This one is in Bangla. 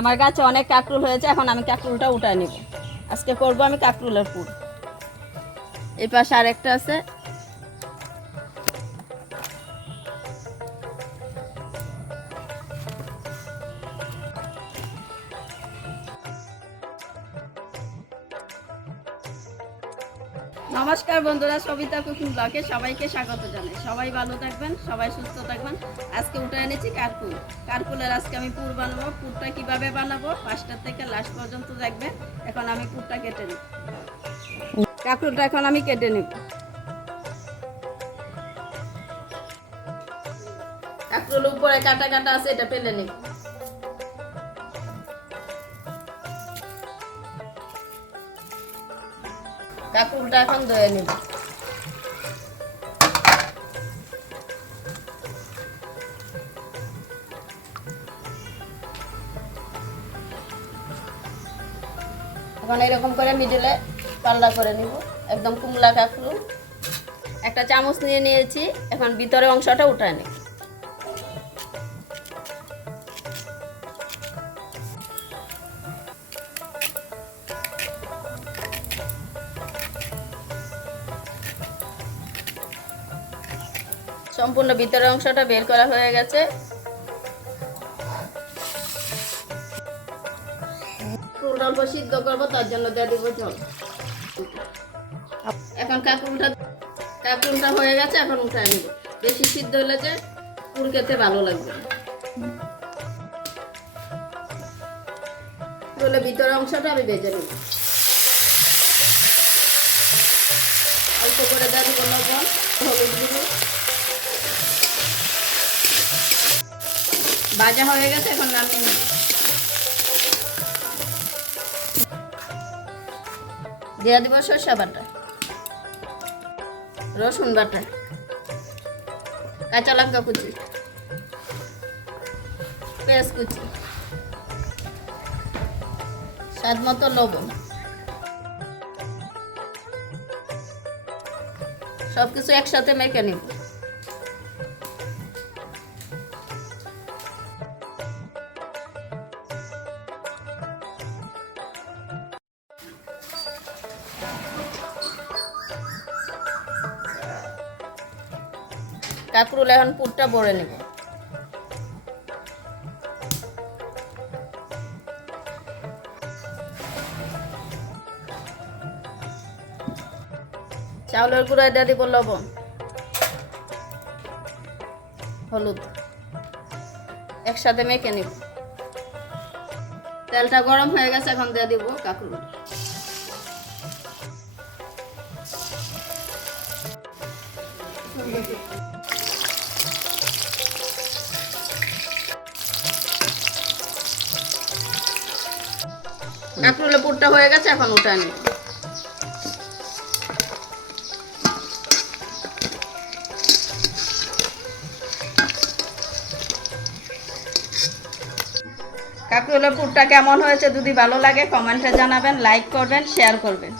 আমার গাছে অনেক কাকরুল হয়েছে, এখন আমি কাকরুলটা উঠায় নিব। আজকে করব আমি কাকরুলের পুর। এই পাশে আরেকটা আছে। নমস্কার বন্ধুরা, সবিতা কুকিং ব্লগে সবাইকে স্বাগত জানাই। সবাই ভালো থাকবেন, সবাই সুস্থ থাকবেন। আজকে উঠে এনেছি কারকুল। কারকুলের আজকে আমি পুর বানাবো। পুরটা কীভাবে বানাবো, পাঁচটার থেকে লাস্ট পর্যন্ত দেখবেন এখন আমি পুরটা কেটে নিব। কাকরুলটা এখন আমি কেটে নিব। কাকরুল উপরে কাটা কাটা আছে, এটা ফেলে নিব কাকরুলটা এখন ধুয়ে নিব। এখন এরকম করে মিডিলে পাল্লা করে নিব, একদম কুমলা কাকরুল একটা চামচ নিয়ে নিয়েছি, এখন ভিতরে অংশটা উঠায় নিব সম্পূর্ণ ভিতরের অংশটা বের করা হয়ে গেছে। সিদ্ধ করব, তার জন্য দিব এখন কাকুলটা হয়ে গেছে, এখন বেশি সিদ্ধ হলে যে খেতে ভালো লাগবে। ভিতরের অংশটা আমি বেজে নেব। অল্প করে দিয়ে দিব হলুদ গুঁড়ো। ভাজা হয়ে গেছে, এখন নামিয়ে নেব দিয়ে দিব সরষা বাটা, রসুন বাটা, কাঁচা লঙ্কা কুচি, পেঁয়াজ কুচি, স্বাদ মতো লবণ। সব কিছু একসাথে মেখে নিব। কাকরুল এখন পুরটা ভরে নেব। চাউলের গুঁড়ায় দিয়ে দিব লবণ। হলুদ। একসাথে মেখে নিব। তেলটা গরম হয়ে গেছে, এখন দিয়ে দিব কাকরুল। কাকরুলের পুরটা হয়ে গেছে, এখন ওটা নি কাকরুলের পুরটা কেমন হয়েছে? যদি ভালো লাগে, কমেন্টে জানাবেন লাইক করবেন শেয়ার করবেন।